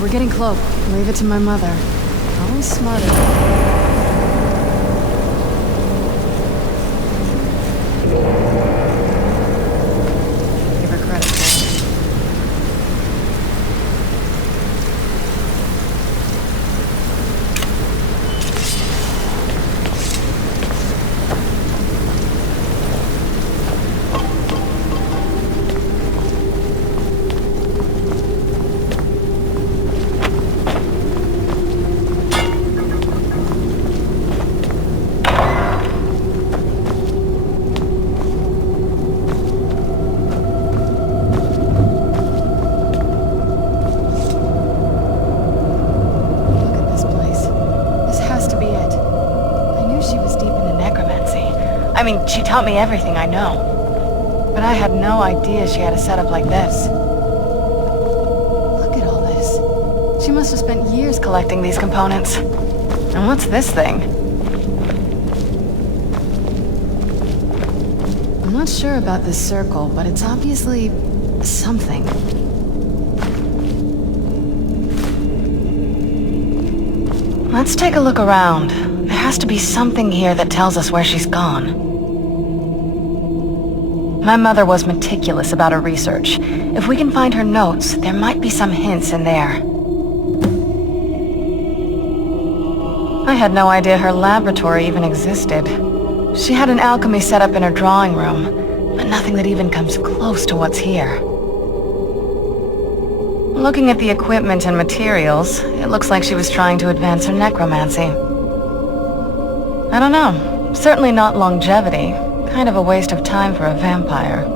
we're getting close. Leave it to my mother. Always smarter. Give her credit for it. I mean, she taught me everything I know. But I had no idea she had a setup like this. Look at all this. She must have spent years collecting these components. And what's this thing? I'm not sure about this circle, but it's obviously something. Let's take a look around. There has to be something here that tells us where she's gone. My mother was meticulous about her research. If we can find her notes, there might be some hints in there. I had no idea her laboratory even existed. She had an alchemy set up in her drawing room, but nothing that even comes close to what's here. Looking at the equipment and materials, it looks like she was trying to advance her necromancy. I don't know. Certainly not longevity. Kind of a waste of time for a vampire.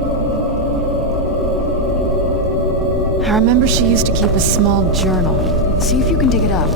I remember she used to keep a small journal. See if you can dig it up.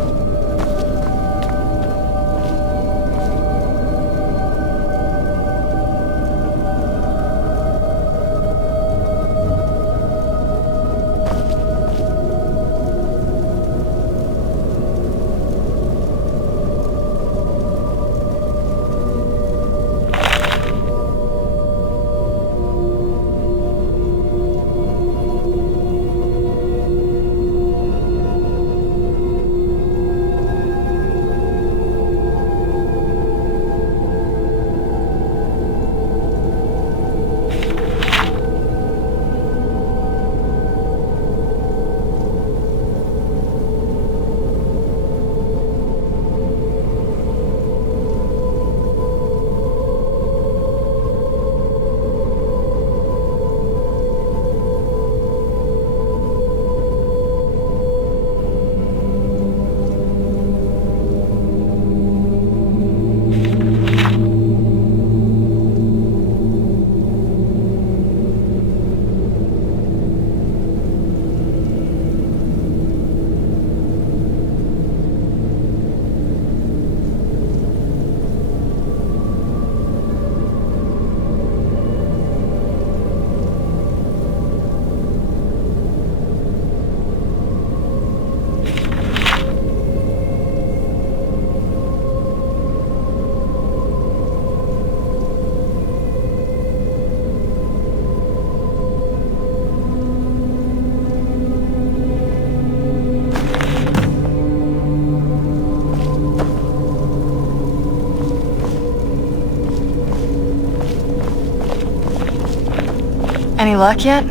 Any luck yet?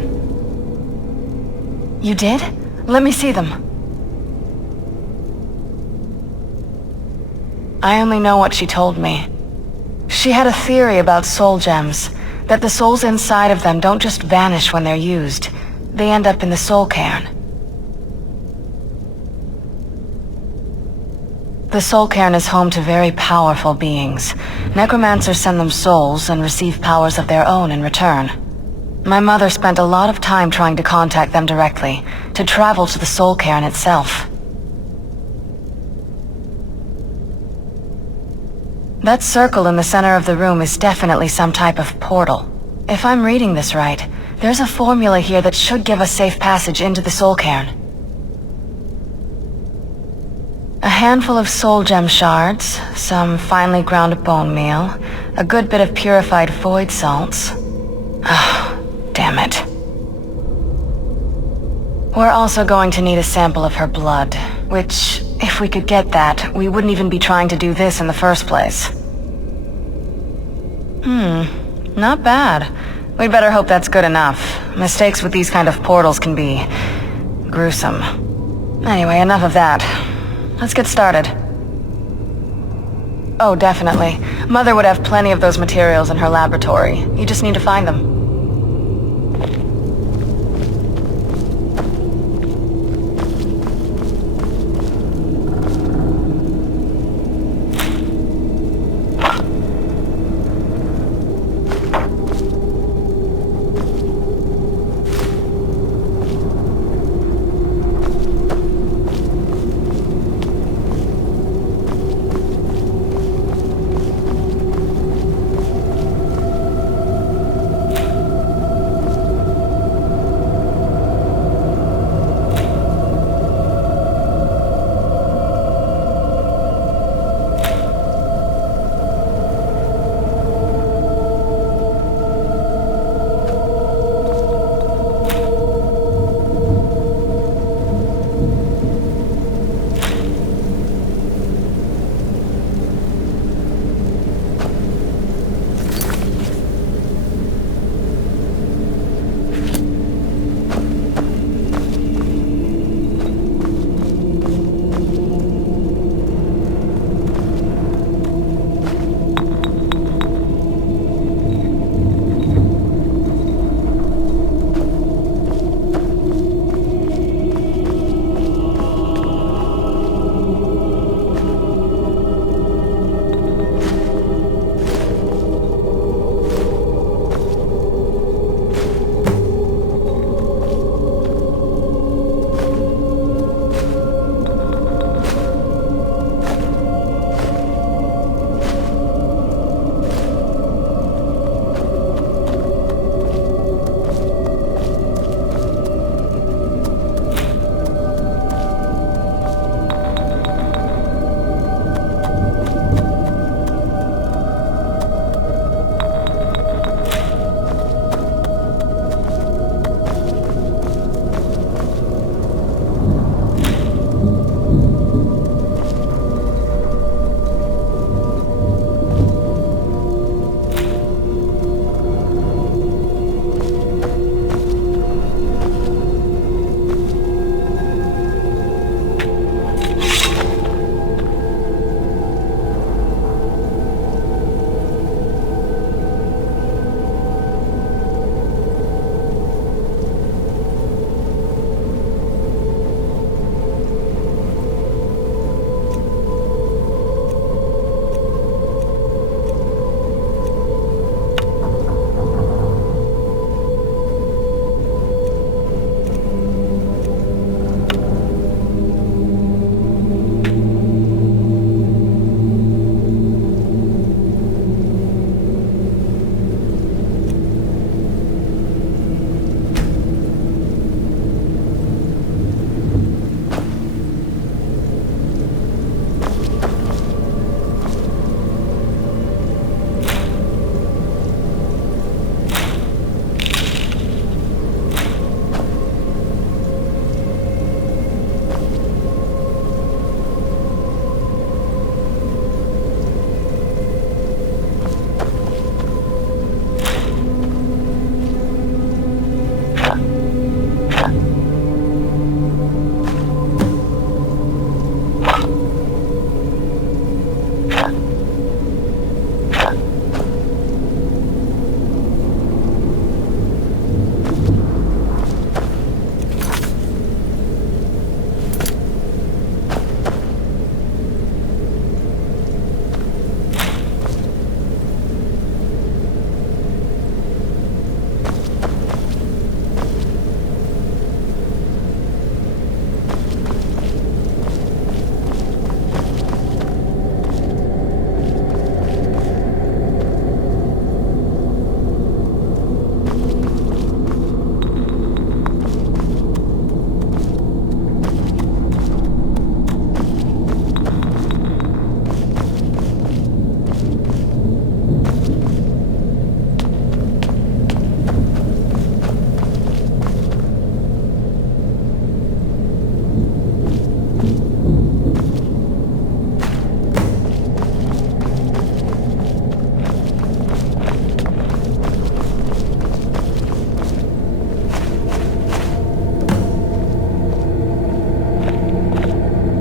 You did? Let me see them. I only know what she told me. She had a theory about soul gems, that the souls inside of them don't just vanish when they're used. They end up in the soul cairn. The soul cairn is home to very powerful beings. Necromancers send them souls and receive powers of their own in return. My mother spent a lot of time trying to contact them directly, to travel to the soul cairn itself. That circle in the center of the room is definitely some type of portal. If I'm reading this right, there's a formula here that should give us safe passage into the soul cairn. A handful of soul gem shards, some finely ground bone meal, a good bit of purified void salts. Ah, damn it. We're also going to need a sample of her blood, which, if we could get that, we wouldn't even be trying to do this in the first place. Not bad. We'd better hope that's good enough. Mistakes with these kind of portals can be gruesome. Anyway, enough of that. Let's get started. Oh, definitely. Mother would have plenty of those materials in her laboratory. You just need to find them.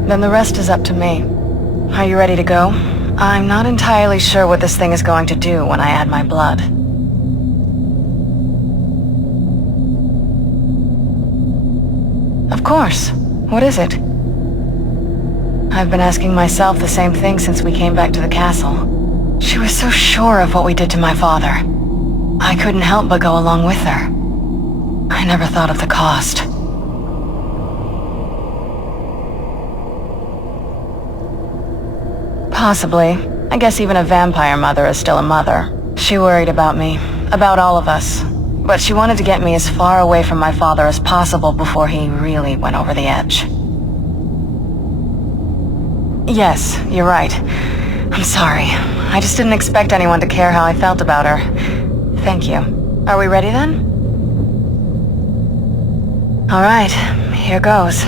Then the rest is up to me. Are you ready to go? I'm not entirely sure what this thing is going to do when I add my blood. Of course. What is it? I've been asking myself the same thing since we came back to the castle. She was so sure of what we did to my father. I couldn't help but go along with her. I never thought of the cost. Possibly. I guess even a vampire mother is still a mother. She worried about me, about all of us. But she wanted to get me as far away from my father as possible before he really went over the edge. Yes, you're right. I'm sorry. I just didn't expect anyone to care how I felt about her. Thank you. Are we ready then? All right, here goes.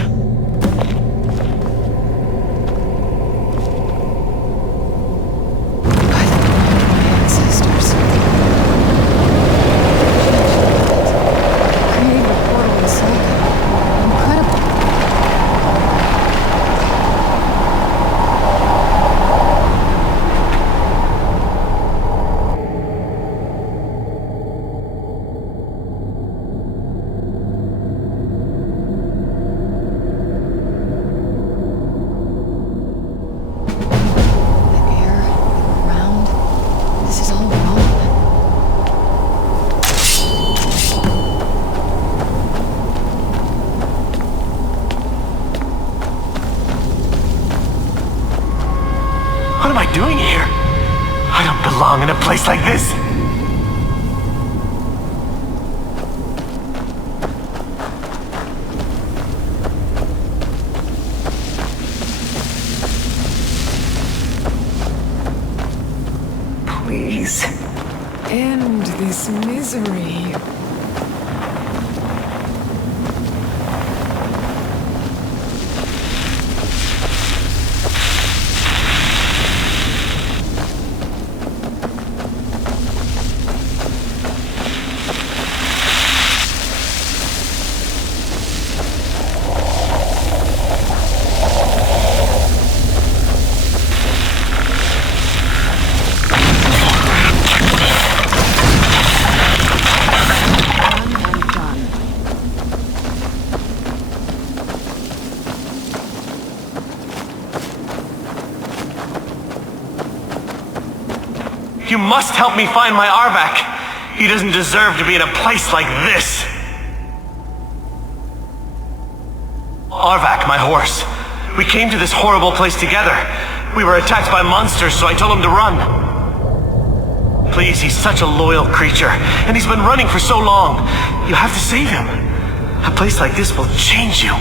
What am I doing here? I don't belong in a place like this. Please. End this misery. You must help me find my Arvak. He doesn't deserve to be in a place like this. Arvak, my horse. We came to this horrible place together. We were attacked by monsters, so I told him to run. Please, he's such a loyal creature, and he's been running for so long. You have to save him. A place like this will change you.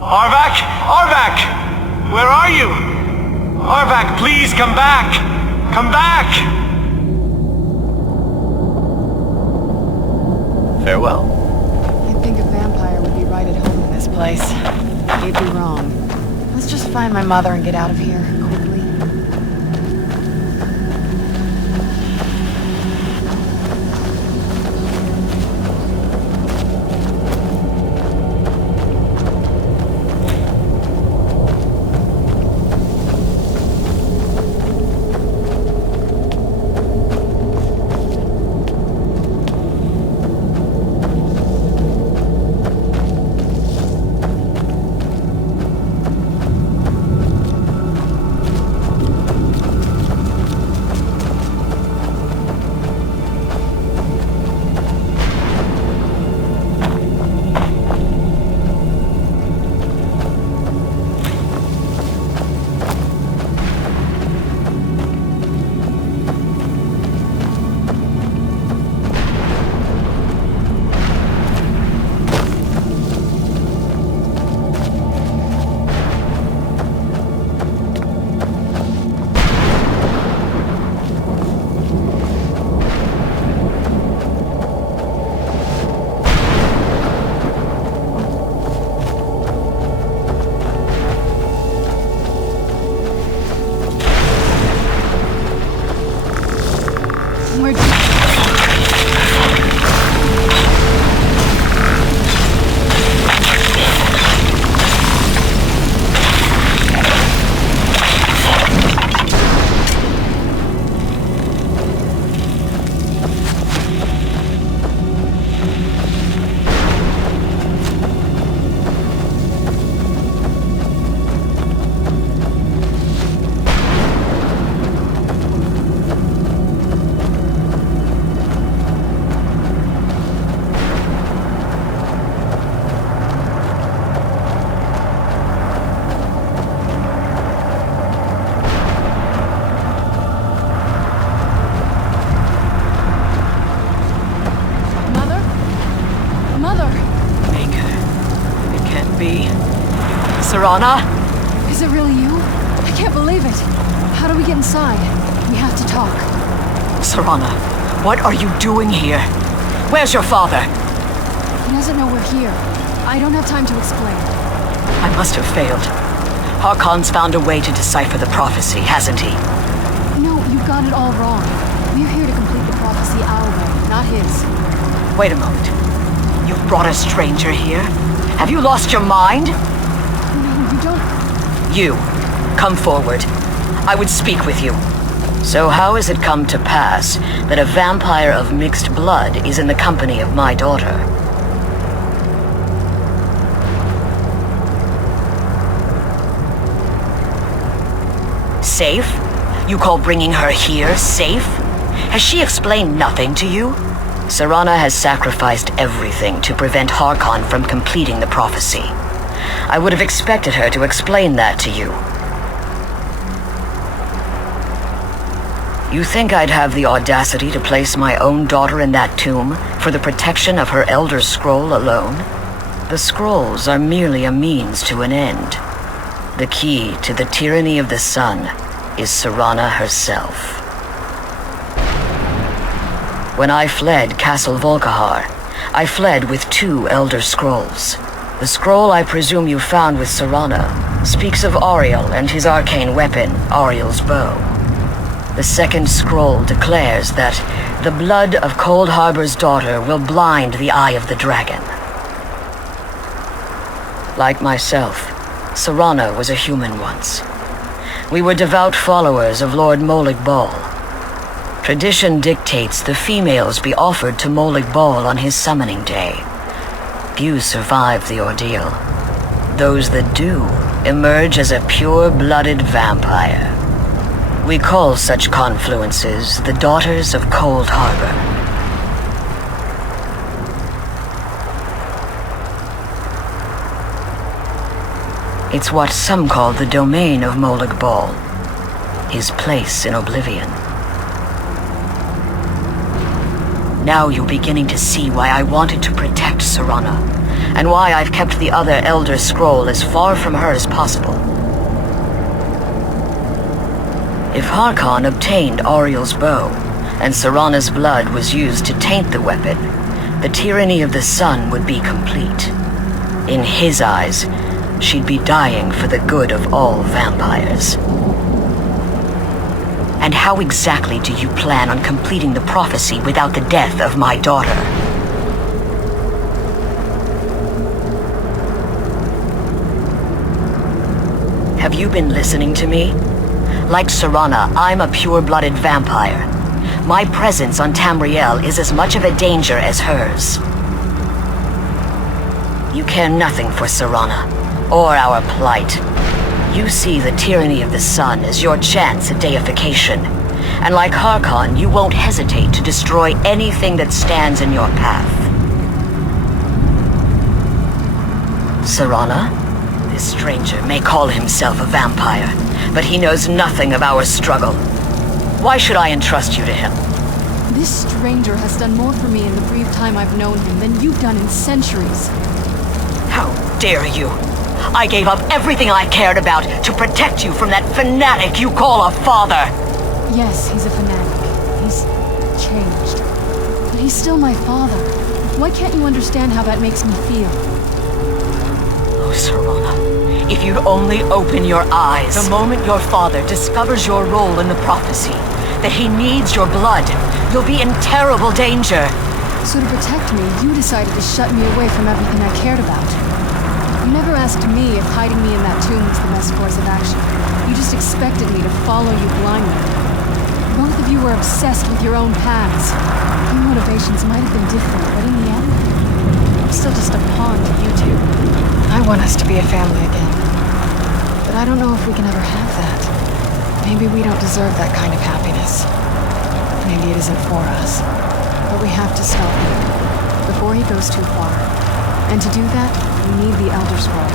Arvak! Arvak! Where are you? Arvak, please come back! Come back! Farewell. You'd think a vampire would be right at home in this place. You'd be wrong. Let's just find my mother and get out of here, quickly. be. Serana? Is it really you? I can't believe it. How do we get inside? We have to talk. Serana, what are you doing here? Where's your father? He doesn't know we're here. I don't have time to explain. I must have failed. Harkon's found a way to decipher the prophecy, hasn't he? No, you got it all wrong. We're here to complete the prophecy our way, not his. Wait a moment. You've brought a stranger here? Have you lost your mind? No, you don't... You, come forward. I would speak with you. So how has it come to pass that a vampire of mixed blood is in the company of my daughter? Safe? You call bringing her here safe? Has she explained nothing to you? Serana has sacrificed everything to prevent Harkon from completing the prophecy. I would have expected her to explain that to you. You think I'd have the audacity to place my own daughter in that tomb for the protection of her Elder Scroll alone? The scrolls are merely a means to an end. The key to the tyranny of the sun is Serana herself. When I fled Castle Volkihar, I fled with 2 Elder Scrolls. The scroll I presume you found with Serana speaks of Auriel and his arcane weapon, Auriel's bow. The second scroll declares that the blood of Cold Harbor's daughter will blind the eye of the dragon. Like myself, Serana was a human once. We were devout followers of Lord Molig Bal. Tradition dictates the females be offered to Molig Bal on his summoning day. Few survive the ordeal. Those that do emerge as a pure-blooded vampire. We call such confluences the Daughters of Cold Harbor. It's what some call the domain of Molig Bal, his place in oblivion. Now you're beginning to see why I wanted to protect Serana, and why I've kept the other Elder Scroll as far from her as possible. If Harkon obtained Auriel's bow, and Serana's blood was used to taint the weapon, the tyranny of the sun would be complete. In his eyes, she'd be dying for the good of all vampires. And how exactly do you plan on completing the prophecy without the death of my daughter? Have you been listening to me? Like Serana, I'm a pure-blooded vampire. My presence on Tamriel is as much of a danger as hers. You care nothing for Serana, or our plight. You see the tyranny of the sun as your chance at deification. And like Harkon, you won't hesitate to destroy anything that stands in your path. Serana? This stranger may call himself a vampire, but he knows nothing of our struggle. Why should I entrust you to him? This stranger has done more for me in the brief time I've known him than you've done in centuries. How dare you! I gave up everything I cared about to protect you from that fanatic you call a father! Yes, he's a fanatic. He's changed. But he's still my father. Why can't you understand how that makes me feel? Oh, Serana, if you'd only open your eyes. The moment your father discovers your role in the prophecy, that he needs your blood, you'll be in terrible danger. So to protect me, you decided to shut me away from everything I cared about. You never asked me if hiding me in that tomb was the best course of action. You just expected me to follow you blindly. Both of you were obsessed with your own paths. Your motivations might have been different, but in the end, I'm still just a pawn to you two. I want us to be a family again. But I don't know if we can ever have that. Maybe we don't deserve that kind of happiness. Maybe it isn't for us. But we have to stop him before he goes too far. And to do that, we need the Elder Scroll.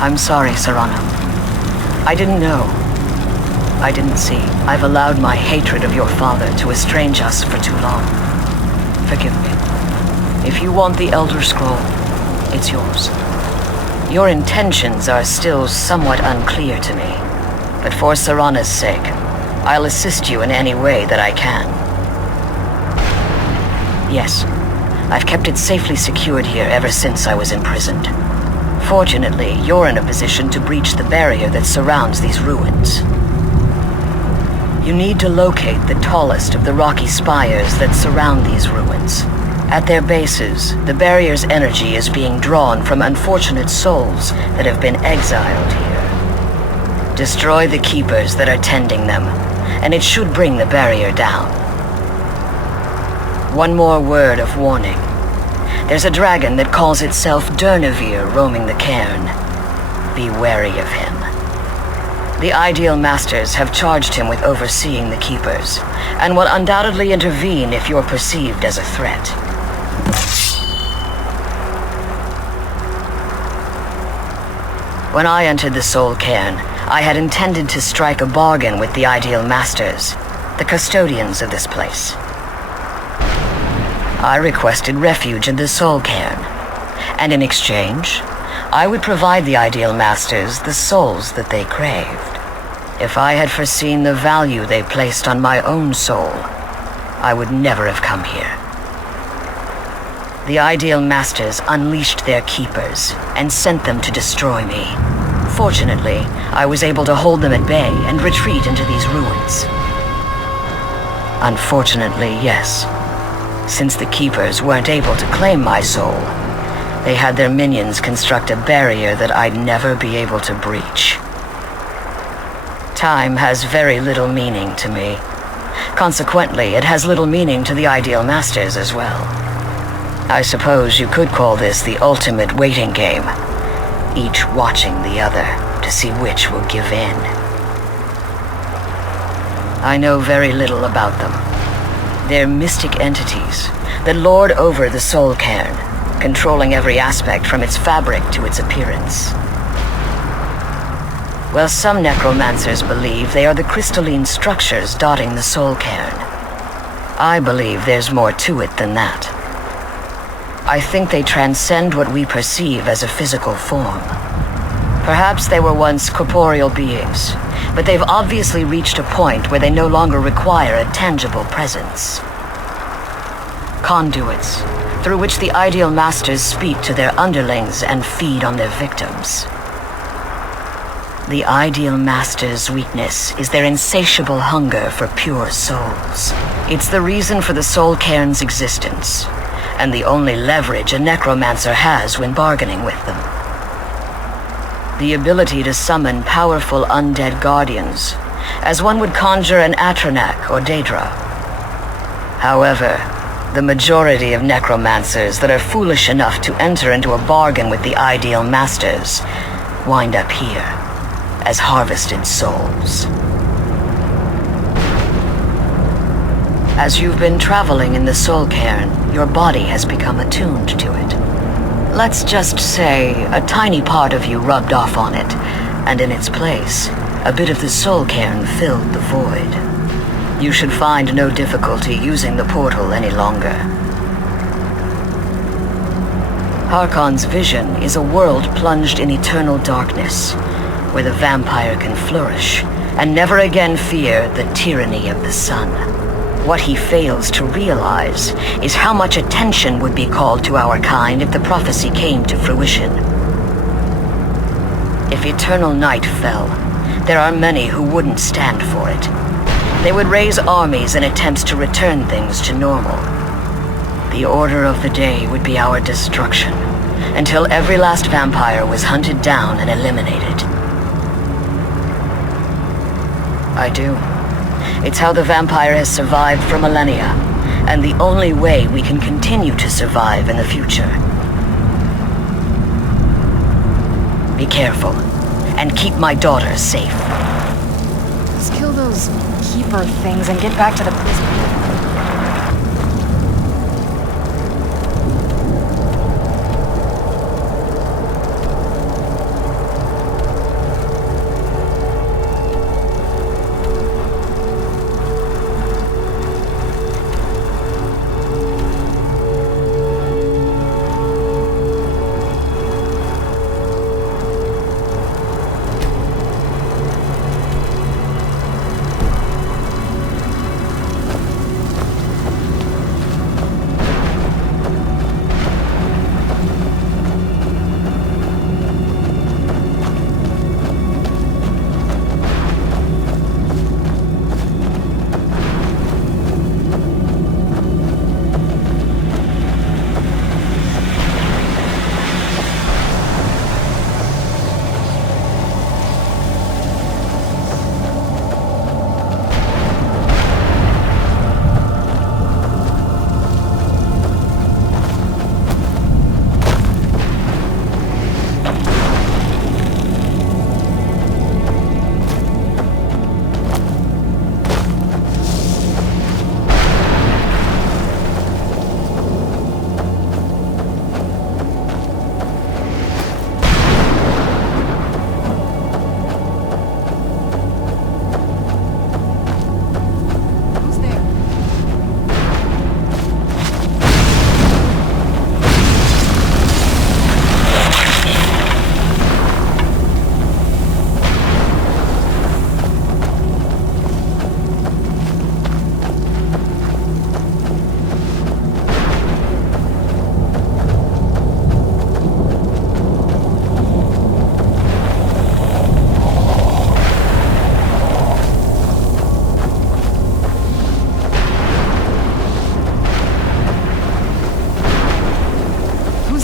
I'm sorry, Serana. I didn't know. I didn't see. I've allowed my hatred of your father to estrange us for too long. Forgive me. If you want the Elder Scroll, it's yours. Your intentions are still somewhat unclear to me, but for Serana's sake, I'll assist you in any way that I can. Yes, I've kept it safely secured here ever since I was imprisoned. Fortunately, you're in a position to breach the barrier that surrounds these ruins. You need to locate the tallest of the rocky spires that surround these ruins. At their bases, the barrier's energy is being drawn from unfortunate souls that have been exiled here. Destroy the keepers that are tending them, and it should bring the barrier down. One more word of warning. There's a dragon that calls itself Durnevere roaming the cairn. Be wary of him. The Ideal Masters have charged him with overseeing the keepers, and will undoubtedly intervene if you're perceived as a threat. When I entered the Soul Cairn, I had intended to strike a bargain with the Ideal Masters, the custodians of this place. I requested refuge in the Soul Cairn, and in exchange, I would provide the Ideal Masters the souls that they craved. If I had foreseen the value they placed on my own soul, I would never have come here. The Ideal Masters unleashed their keepers and sent them to destroy me. Fortunately, I was able to hold them at bay and retreat into these ruins. Unfortunately, yes. Since the keepers weren't able to claim my soul, they had their minions construct a barrier that I'd never be able to breach. Time has very little meaning to me. Consequently, it has little meaning to the Ideal Masters as well. I suppose you could call this the ultimate waiting game, each watching the other to see which will give in. I know very little about them. They're mystic entities that lord over the Soul Cairn, controlling every aspect from its fabric to its appearance. Well, some necromancers believe they are the crystalline structures dotting the Soul Cairn. I believe there's more to it than that. I think they transcend what we perceive as a physical form. Perhaps they were once corporeal beings, but they've obviously reached a point where they no longer require a tangible presence. Conduits, through which the Ideal Masters speak to their underlings and feed on their victims. The Ideal Masters' weakness is their insatiable hunger for pure souls. It's the reason for the Soul Cairn's existence, and the only leverage a necromancer has when bargaining with them. The ability to summon powerful undead guardians, as one would conjure an Atronak or Daedra. However, the majority of necromancers that are foolish enough to enter into a bargain with the Ideal Masters wind up here as harvested souls. As you've been traveling in the Soul Cairn, your body has become attuned to it. Let's just say a tiny part of you rubbed off on it, and in its place, a bit of the Soul Cairn filled the void. You should find no difficulty using the portal any longer. Harkon's vision is a world plunged in eternal darkness, where the vampire can flourish and never again fear the tyranny of the sun. What he fails to realize is how much attention would be called to our kind if the prophecy came to fruition. If eternal night fell, there are many who wouldn't stand for it. They would raise armies in attempts to return things to normal. The order of the day would be our destruction, until every last vampire was hunted down and eliminated. I do. It's how the vampire has survived for millennia, and the only way we can continue to survive in the future. Be careful, and keep my daughter safe. Let's kill those keeper things and get back to the prison.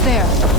almost there.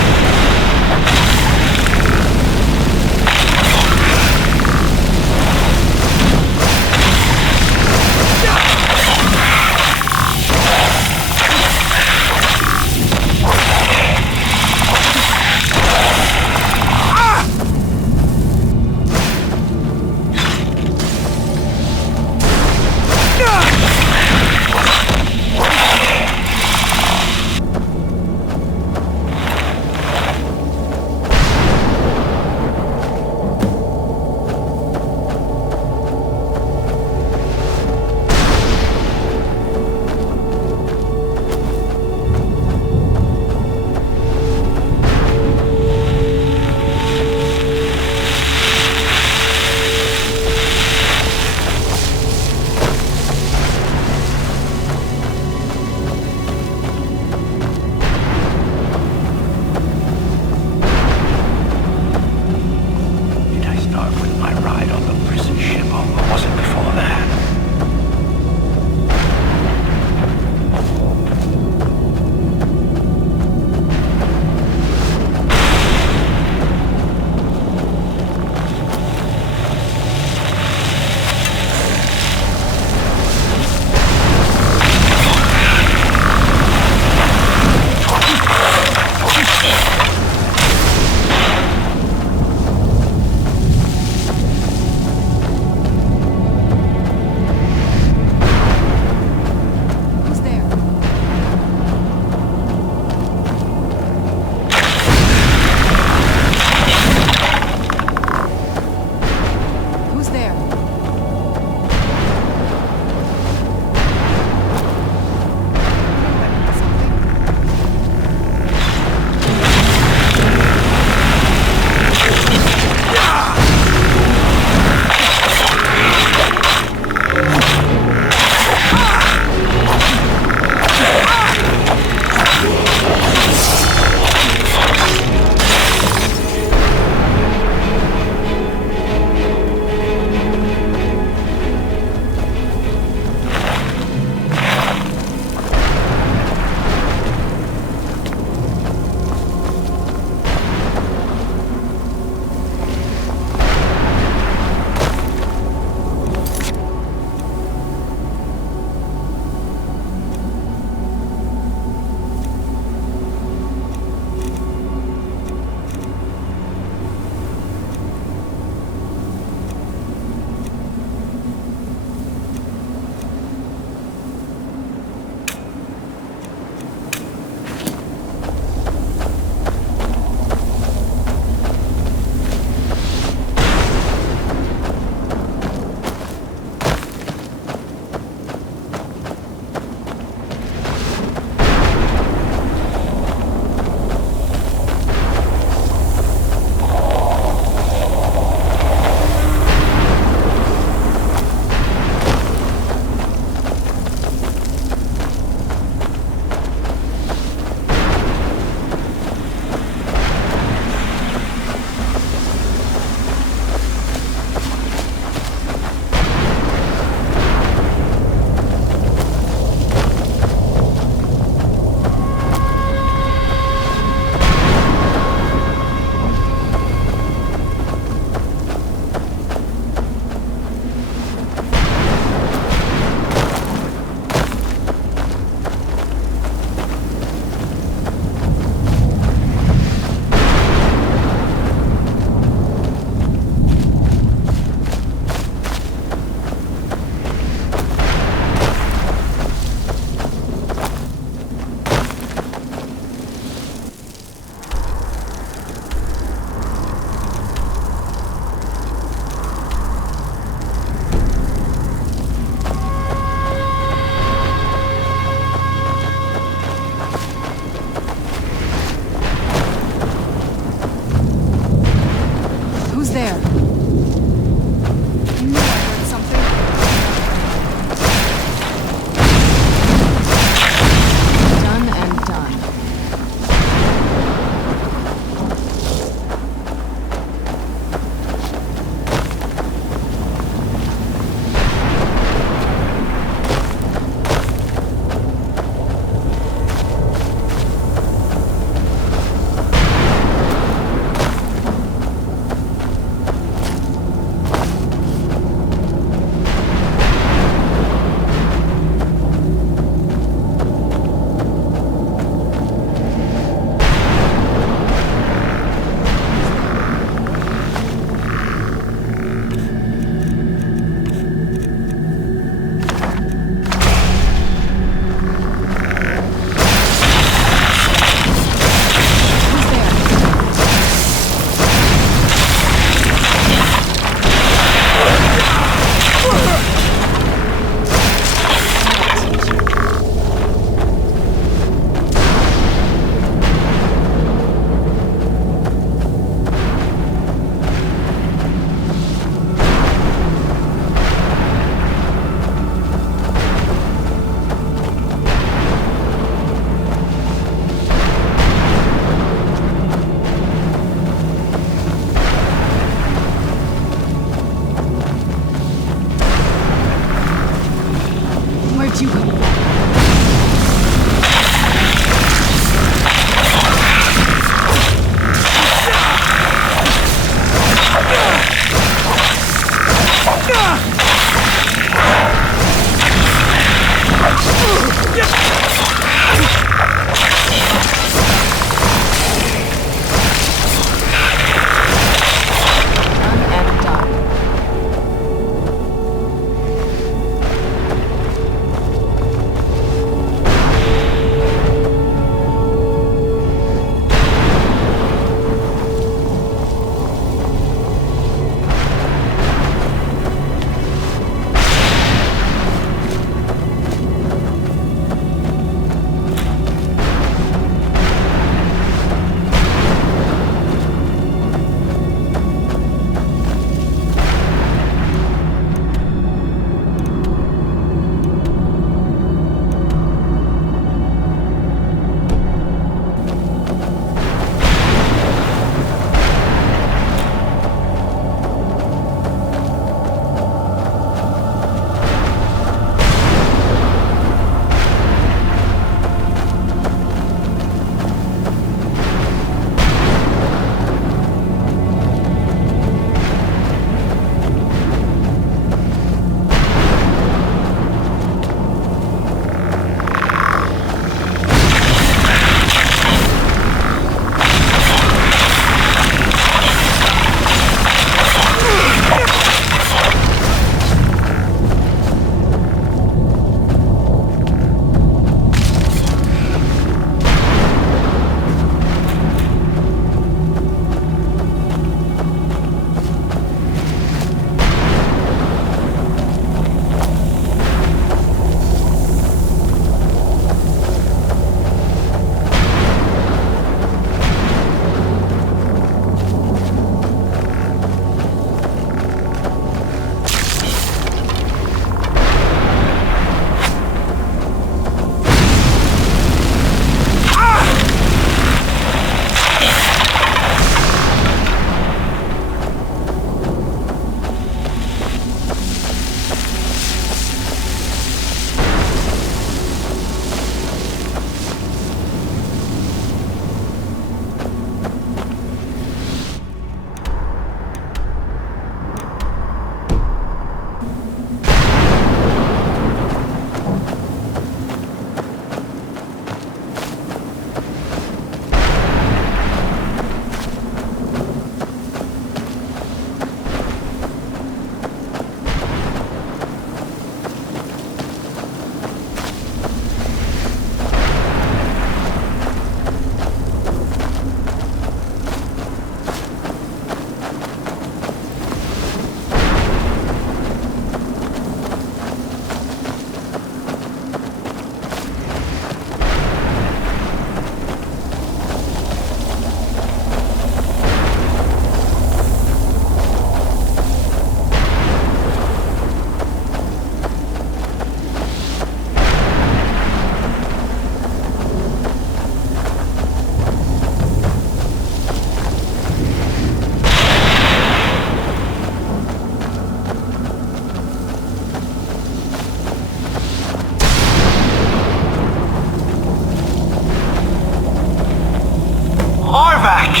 Arvak!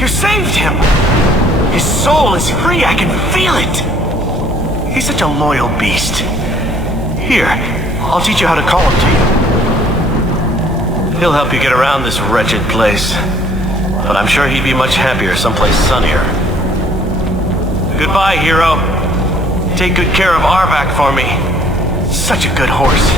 You saved him! His soul is free, I can feel it! He's such a loyal beast. Here, I'll teach you how to call him to you. He'll help you get around this wretched place. But I'm sure he'd be much happier someplace sunnier. Goodbye, hero. Take good care of Arvak for me. Such a good horse.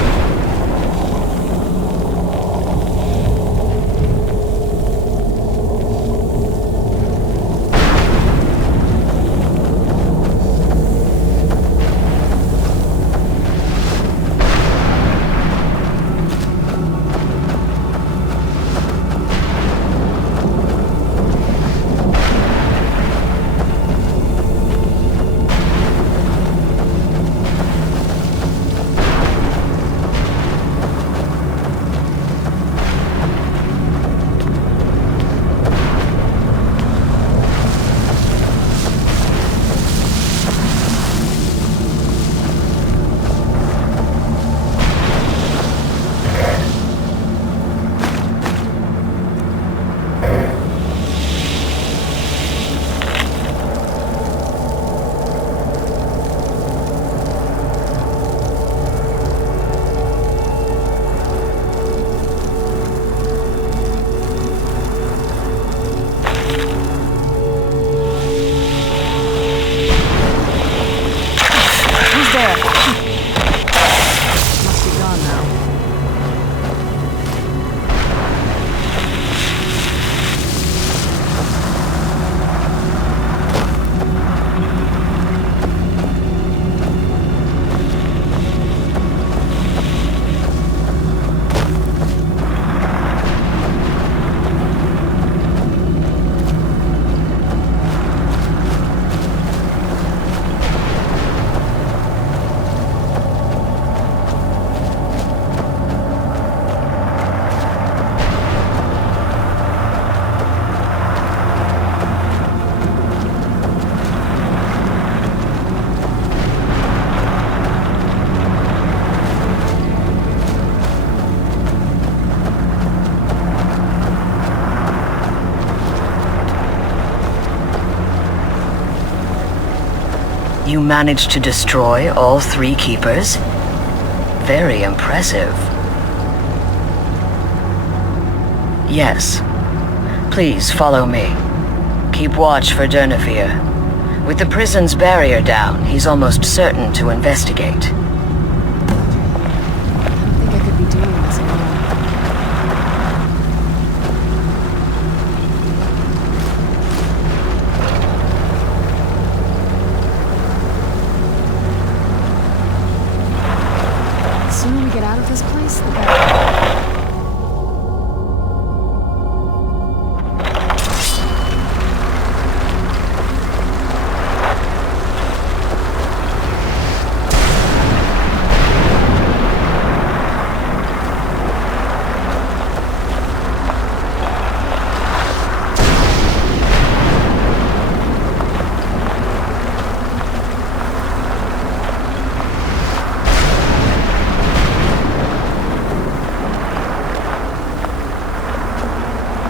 You managed to destroy all 3 keepers? Very impressive. Yes. Please follow me. Keep watch for Durnevere. With the prison's barrier down, he's almost certain to investigate. I don't think I could be doing this alone. The sooner we get out of this place, the better.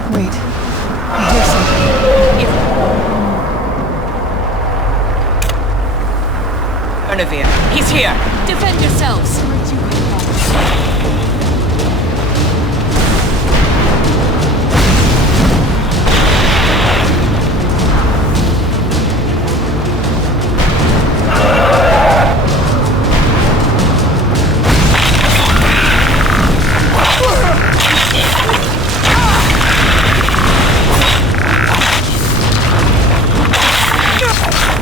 Wait. I hear something. Durnevere, he's here! Defend yourselves! Where'd you come from?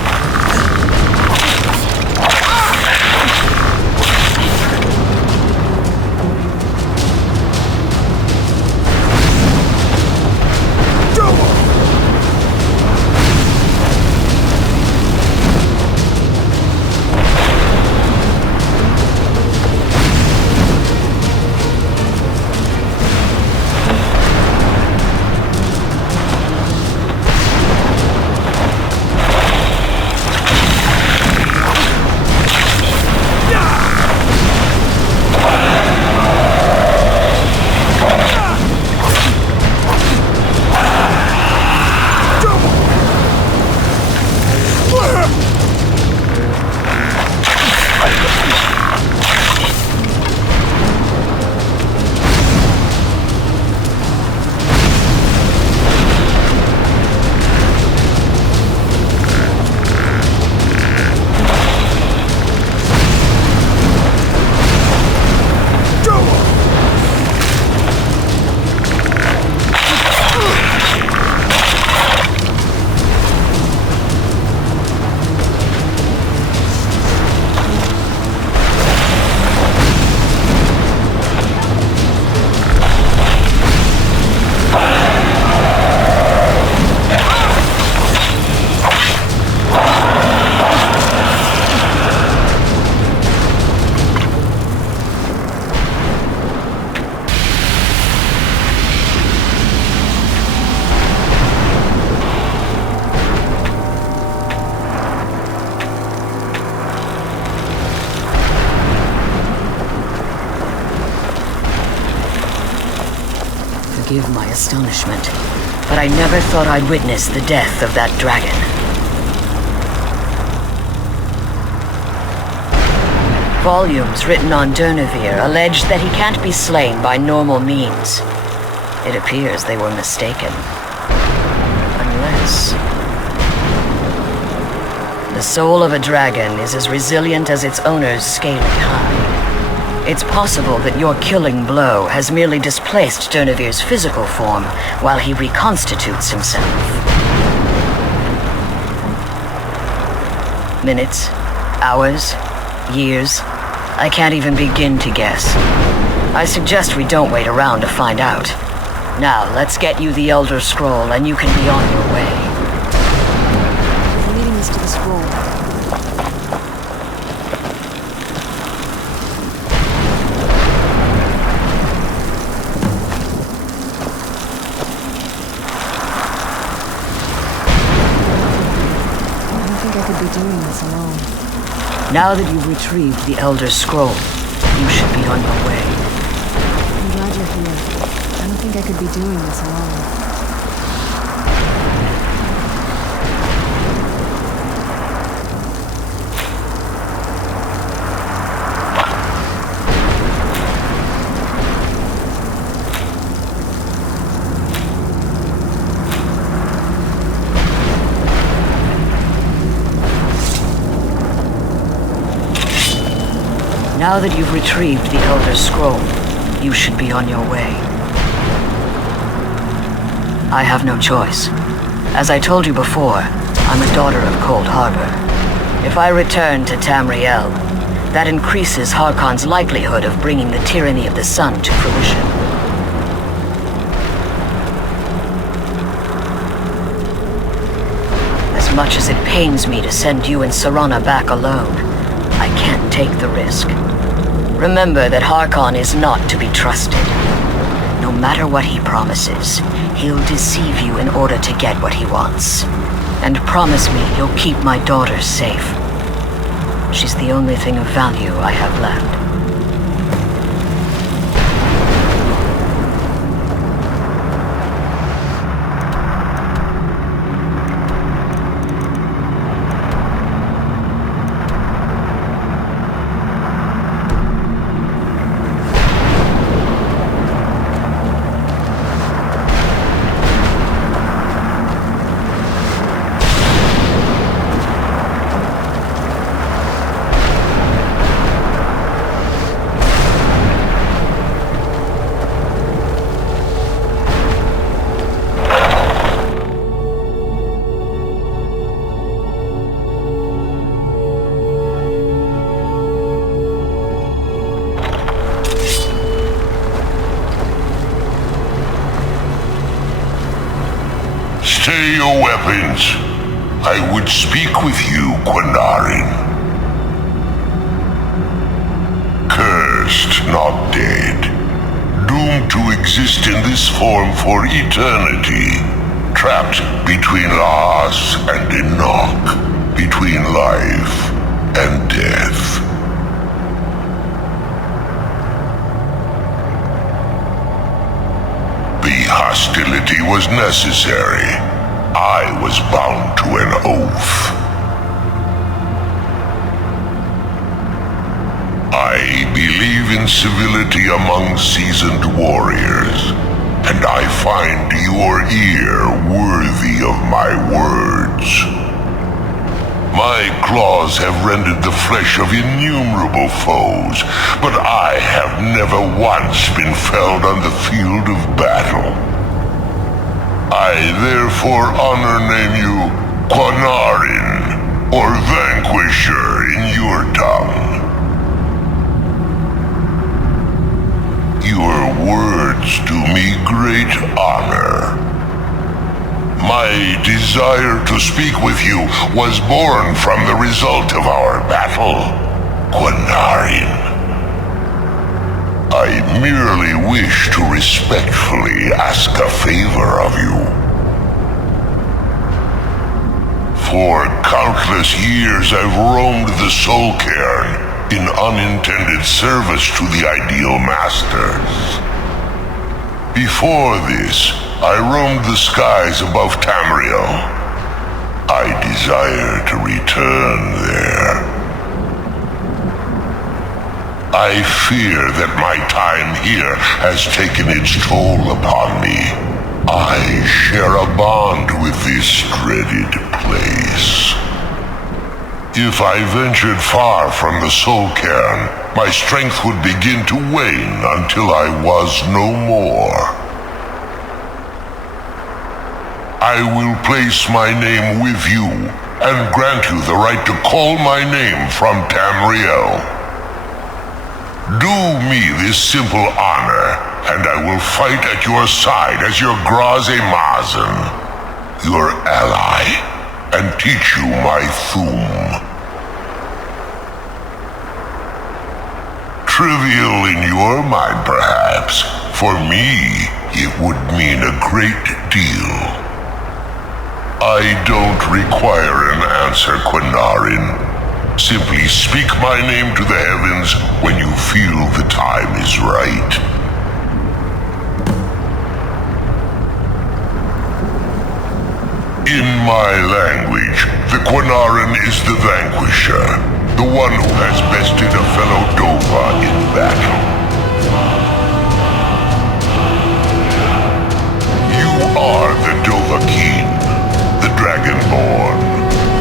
forgive my astonishment, but I never thought I'd witness the death of that dragon. Volumes written on Durnevere allege that he can't be slain by normal means. It appears they were mistaken. Unless... The soul of a dragon is as resilient as its owner's scaly hide. It's possible that your killing blow has merely displaced Durnevere's physical form while he reconstitutes himself. Minutes, hours, years, I can't even begin to guess. I suggest we don't wait around to find out. Now, let's get you the Elder Scroll and you can be on your way. They're leading us to the scroll. I don't think I could be doing this alone. Now that you've retrieved the Elder Scroll, you should be on your way. I'm glad you're here. I don't think I could be doing this alone. Now that you've retrieved the Elder Scroll, you should be on your way. I have no choice. As I told you before, I'm a daughter of Cold Harbor. If I return to Tamriel, that increases Harkon's likelihood of bringing the tyranny of the sun to fruition. As much as it pains me to send you and Serana back alone, I can't take the risk. Remember that Harkon is not to be trusted. No matter what he promises, he'll deceive you in order to get what he wants. And promise me you'll keep my daughter safe. She's the only thing of value I have left. Stay your weapons. I would speak with you, Quinarin. Cursed, not dead. Doomed to exist in this form for eternity. Trapped between Laas and Enoch. Between life and death. The hostility was necessary. I was bound to an oath. I believe in civility among seasoned warriors, and I find your ear worthy of my words. My claws have rended the flesh of innumerable foes, but I have never once been felled on the field of battle. I therefore honor name you Quinarin, or Vanquisher in your tongue. Your words do me great honor. My desire to speak with you was born from the result of our battle, Quinarin. I merely wish to respectfully ask a favor of you. For countless years I've roamed the Soul Cairn in unintended service to the Ideal Masters. Before this, I roamed the skies above Tamriel. I desire to return there. I fear that my time here has taken its toll upon me. I share a bond with this dreaded place. If I ventured far from the Soul Cairn, my strength would begin to wane until I was no more. I will place my name with you and grant you the right to call my name from Tamriel. Do me this simple honor, and I will fight at your side as your Graze Mazen, your ally, and teach you my Thum. Trivial in your mind, perhaps. For me, it would mean a great deal. I don't require an answer, Quinarin. Simply speak my name to the heavens when you feel the time is right. In my language, the Quinarin is the vanquisher, the one who has bested a fellow Dova in battle. You are the Dovahkiin, the Dragonborn.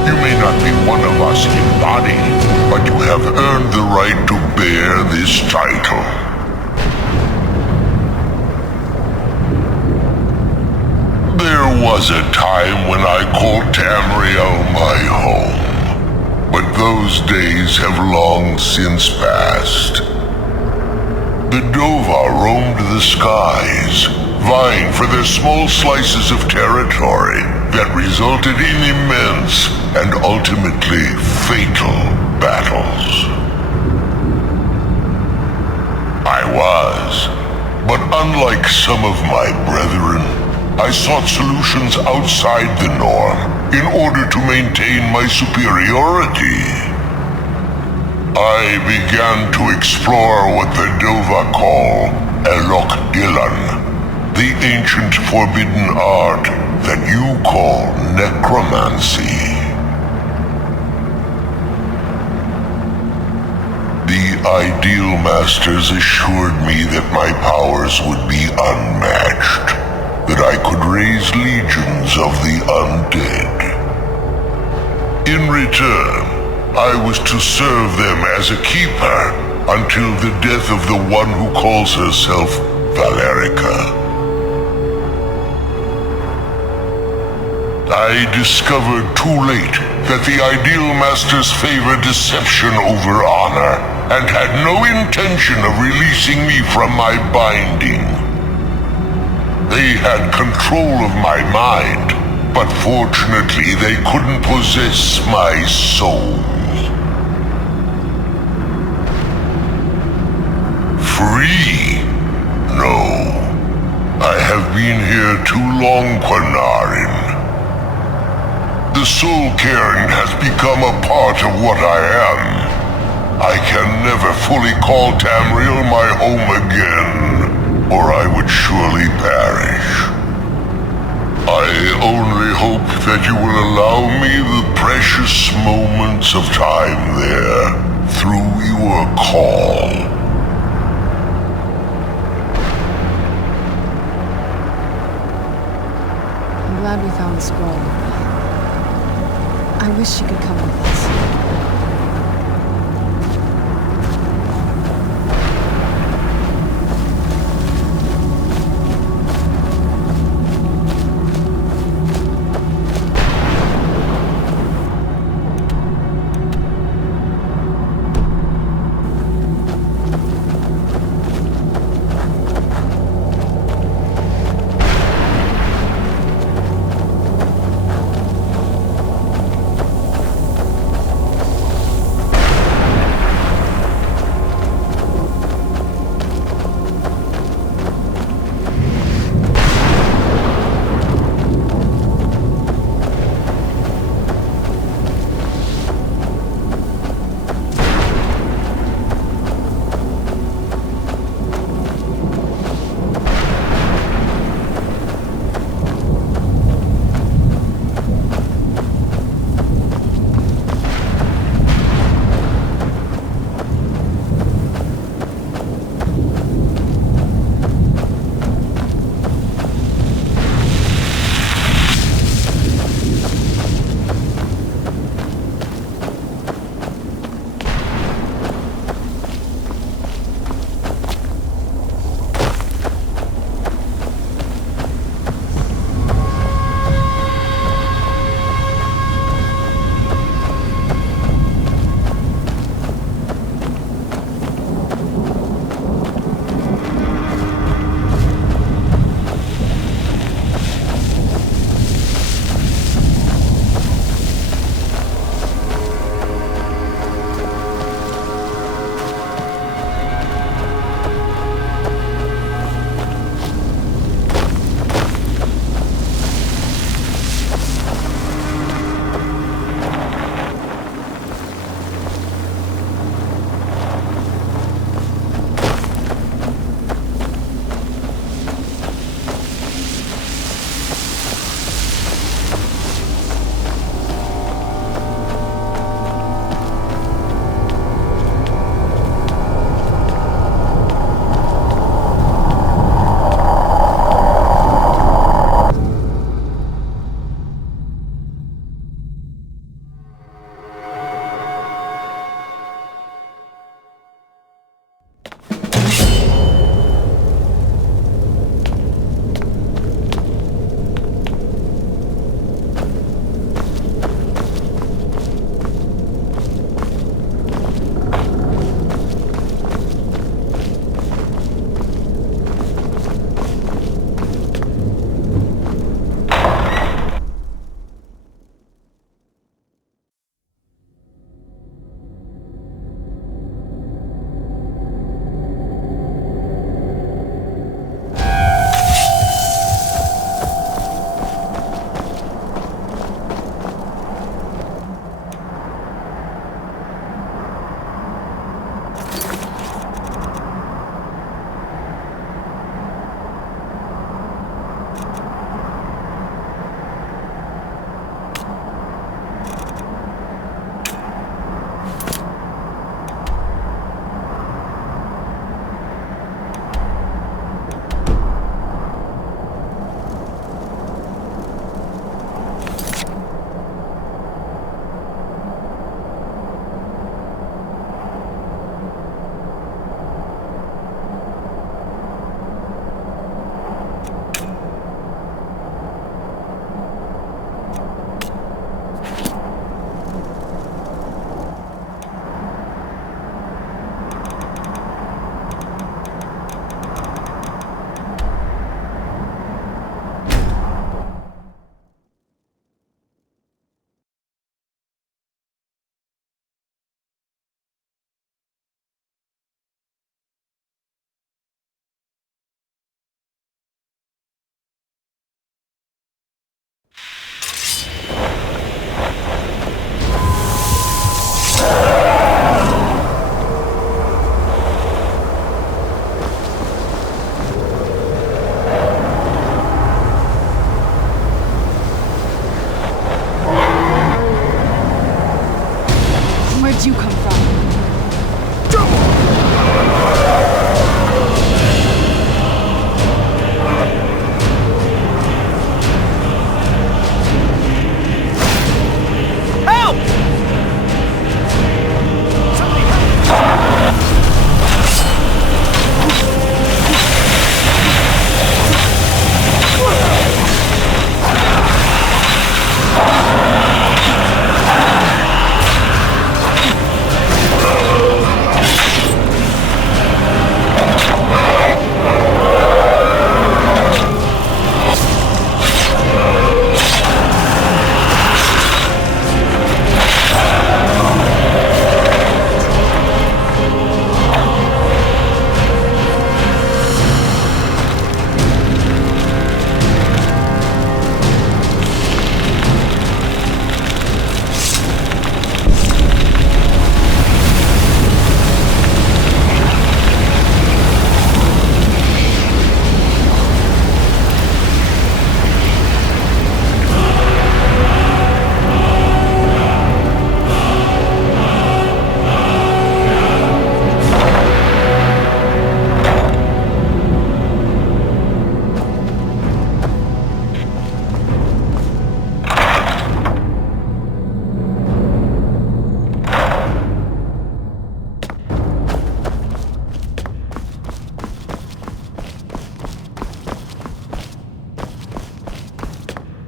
You may not be one of us in body, but you have earned the right to bear this title. There was a time when I called Tamriel my home, but those days have long since passed. The Dova roamed the skies, vying for their small slices of territory that resulted in immense and ultimately fatal battles. I was, but unlike some of my brethren, I sought solutions outside the norm in order to maintain my superiority. I began to explore what the Dova call Elok Dilan, the ancient forbidden art that you call necromancy. The Ideal Masters assured me that my powers would be unmatched, that I could raise legions of the undead. In return, I was to serve them as a keeper until the death of the one who calls herself Valerica. I discovered too late that the Ideal Masters favor deception over honor, and had no intention of releasing me from my binding. They had control of my mind, but fortunately they couldn't possess my soul. Free? No. I have been here too long, Quinarin. The Soul Cairn has become a part of what I am. I can never fully call Tamriel my home again, or I would surely perish. I only hope that you will allow me the precious moments of time there through your call. I'm glad we found the scroll. I wish you could come with us.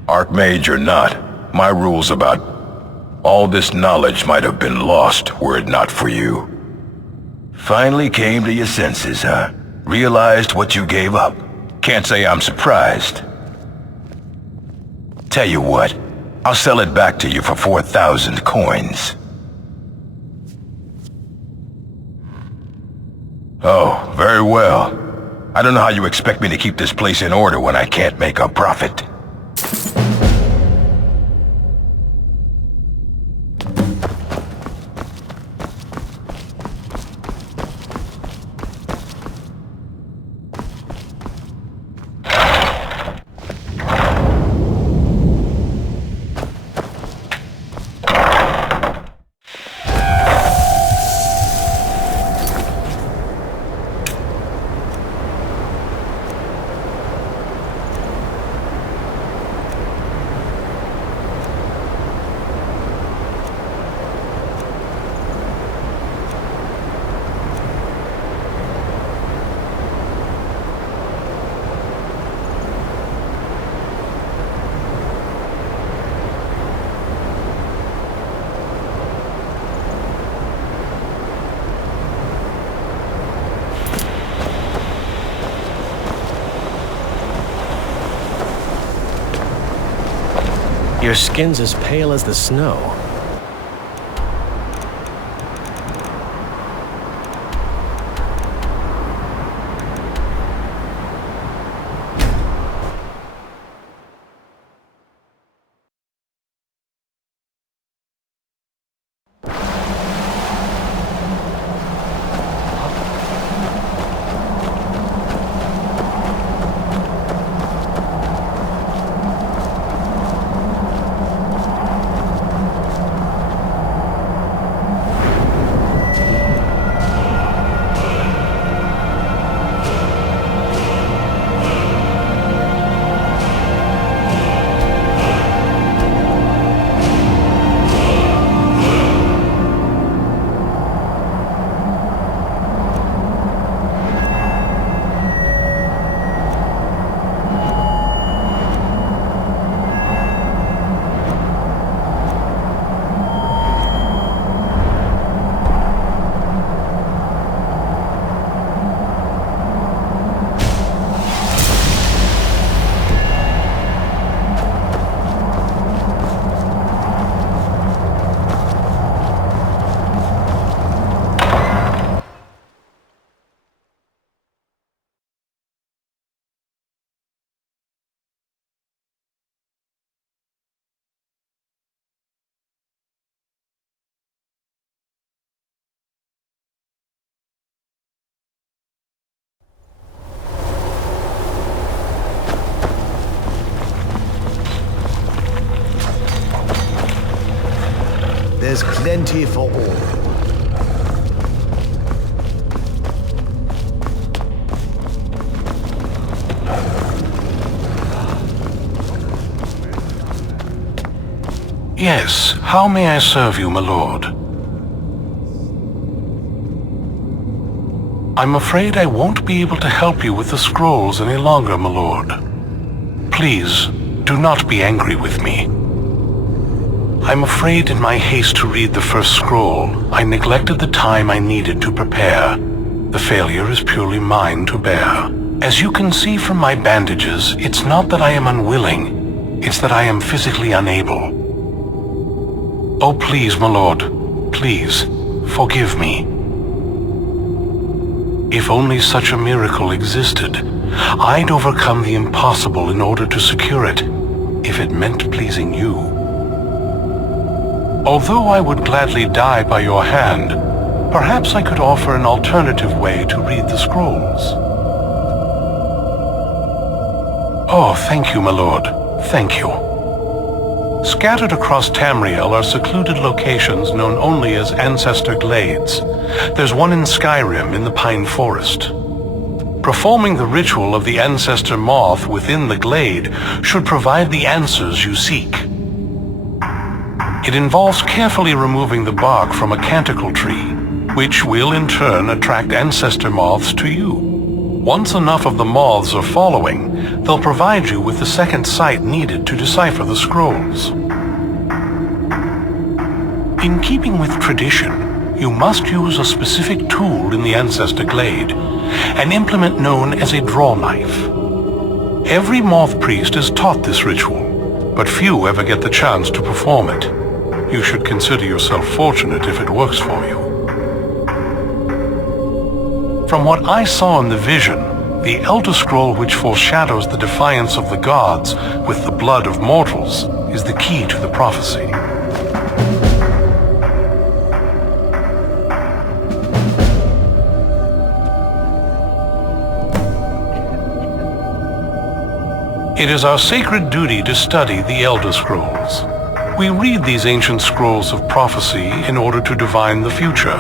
Archmage or not, my rules about all this knowledge might have been lost were it not for you. Finally came to your senses, huh? Realized what you gave up. Can't say I'm surprised. Tell you what, I'll sell it back to you for 4,000 coins. Oh, very well. I don't know how you expect me to keep this place in order when I can't make a profit. Your skin's as pale as the snow. There's plenty for all. Yes, how may I serve you, my lord? I'm afraid I won't be able to help you with the scrolls any longer, my lord. Please, do not be angry with me. I'm afraid in my haste to read the first scroll, I neglected the time I needed to prepare. The failure is purely mine to bear. As you can see from my bandages, it's not that I am unwilling, it's that I am physically unable. Oh, please, my lord, please, forgive me. If only such a miracle existed, I'd overcome the impossible in order to secure it, if it meant pleasing you. Although I would gladly die by your hand, perhaps I could offer an alternative way to read the scrolls. Oh, thank you, my lord. Thank you. Scattered across Tamriel are secluded locations known only as Ancestor Glades. There's one in Skyrim in the Pine Forest. Performing the ritual of the Ancestor Moth within the glade should provide the answers you seek. It involves carefully removing the bark from a canticle tree, which will in turn attract ancestor moths to you. Once enough of the moths are following, they'll provide you with the second sight needed to decipher the scrolls. In keeping with tradition, you must use a specific tool in the Ancestor Glade, an implement known as a draw knife. Every moth priest is taught this ritual, but few ever get the chance to perform it. You should consider yourself fortunate if it works for you. From what I saw in the vision, the Elder Scroll which foreshadows the defiance of the gods with the blood of mortals is the key to the prophecy. It is our sacred duty to study the Elder Scrolls. We read these ancient scrolls of prophecy in order to divine the future,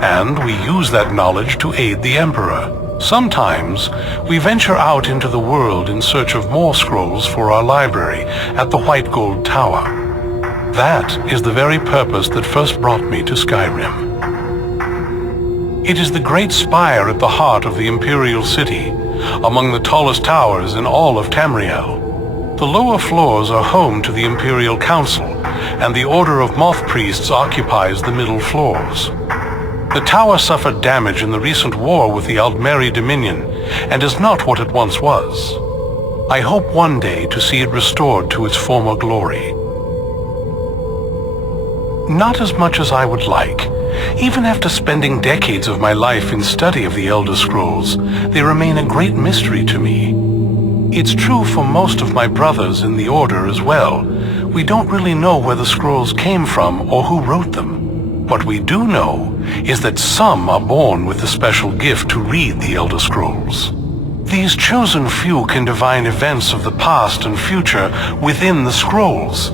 and we use that knowledge to aid the Emperor. Sometimes, we venture out into the world in search of more scrolls for our library at the White Gold Tower. That is the very purpose that first brought me to Skyrim. It is the great spire at the heart of the Imperial City, among the tallest towers in all of Tamriel. The lower floors are home to the Imperial Council, and the Order of Moth Priests occupies the middle floors. The tower suffered damage in the recent war with the Aldmeri Dominion, and is not what it once was. I hope one day to see it restored to its former glory. Not as much as I would like. Even after spending decades of my life in study of the Elder Scrolls, they remain a great mystery to me. It's true for most of my brothers in the Order as well. We don't really know where the scrolls came from or who wrote them. What we do know is that some are born with the special gift to read the Elder Scrolls. These chosen few can divine events of the past and future within the scrolls,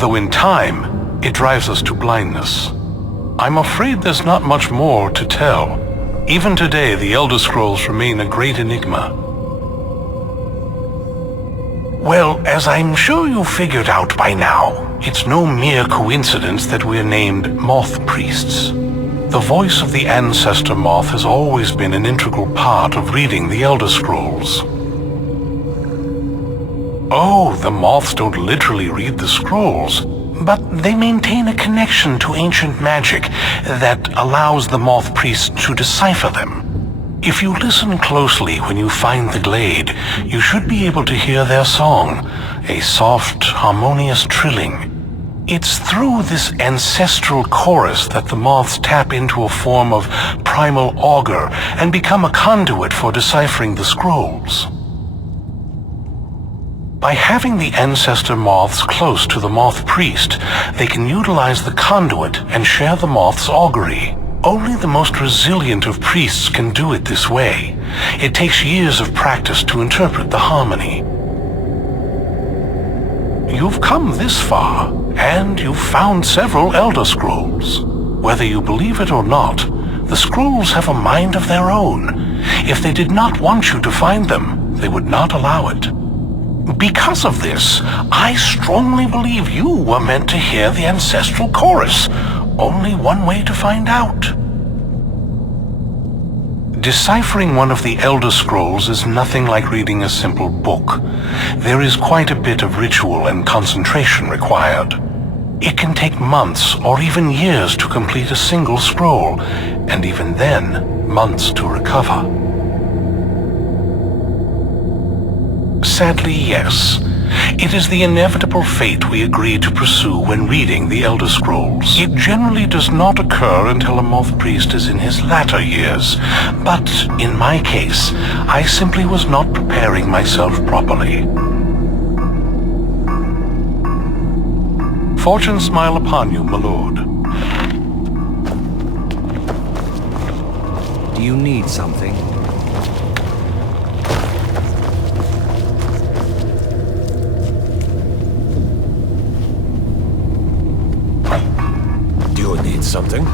though in time it drives us to blindness. I'm afraid there's not much more to tell. Even today, the Elder Scrolls remain a great enigma. Well, as I'm sure you figured out by now, it's no mere coincidence that we're named Moth Priests. The voice of the Ancestor Moth has always been an integral part of reading the Elder Scrolls. Oh, the moths don't literally read the scrolls, but they maintain a connection to ancient magic that allows the Moth Priests to decipher them. If you listen closely when you find the glade, you should be able to hear their song, a soft, harmonious trilling. It's through this ancestral chorus that the moths tap into a form of primal augur and become a conduit for deciphering the scrolls. By having the ancestor moths close to the moth priest, they can utilize the conduit and share the moth's augury. Only the most resilient of priests can do it this way. It takes years of practice to interpret the harmony. You've come this far, and you've found several Elder Scrolls. Whether you believe it or not, the scrolls have a mind of their own. If they did not want you to find them, they would not allow it. Because of this, I strongly believe you were meant to hear the ancestral chorus. Only one way to find out. Deciphering one of the Elder Scrolls is nothing like reading a simple book. There is quite a bit of ritual and concentration required. It can take months or even years to complete a single scroll, and even then, months to recover. Sadly, yes. It is the inevitable fate we agree to pursue when reading the Elder Scrolls. It generally does not occur until a moth priest is in his latter years, but in my case, I simply was not preparing myself properly. Fortune smile upon you, my lord. Do you need something? Do you need something?